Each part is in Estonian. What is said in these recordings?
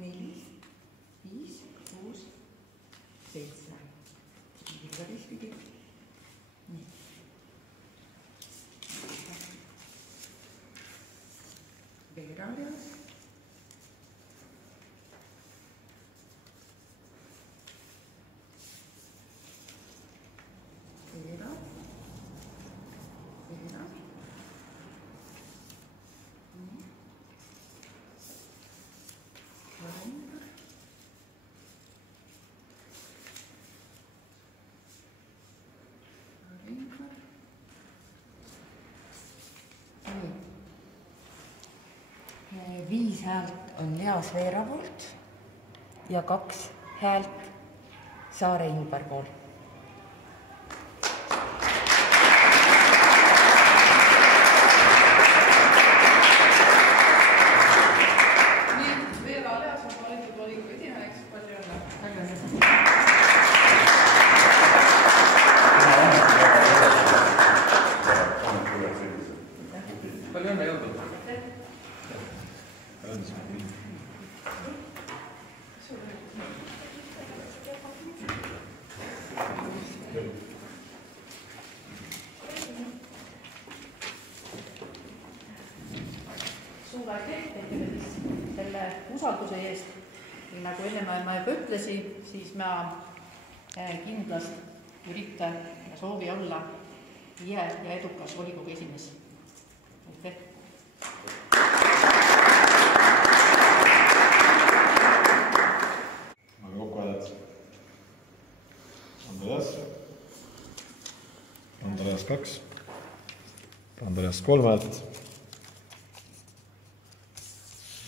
4, 5, 6, 7. Nii. Veeraljas. Veera. Nii. 5 häält on Lea Sveera poolt ja 2 häält Saare Ingvar poolt. Palju õnne jõudu! Suur aitäh selle usalduse eest. Nagu enne ma juba ütlesin, siis ma kindlasti üritan ja soovi olla ja edukas volikogu esimees. Aitäh! Aga kokku hääled. Andreas 2. Andreas 3 häält.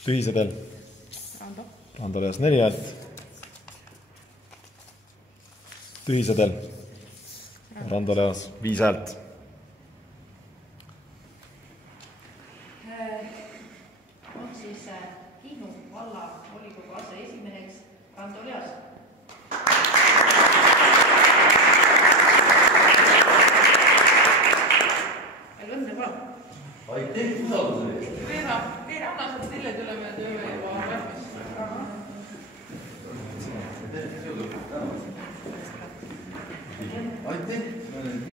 Tühisedel. Andreas 4 häält. Tühisedel. Andreas 5 häält. On siis Kihnu valla volikogu aseesimeheks Rando Leas. Palju õnne, palun! Aitäh usalduse eest! Veera, annasad teile tuleme töö juba valmis. Aitäh!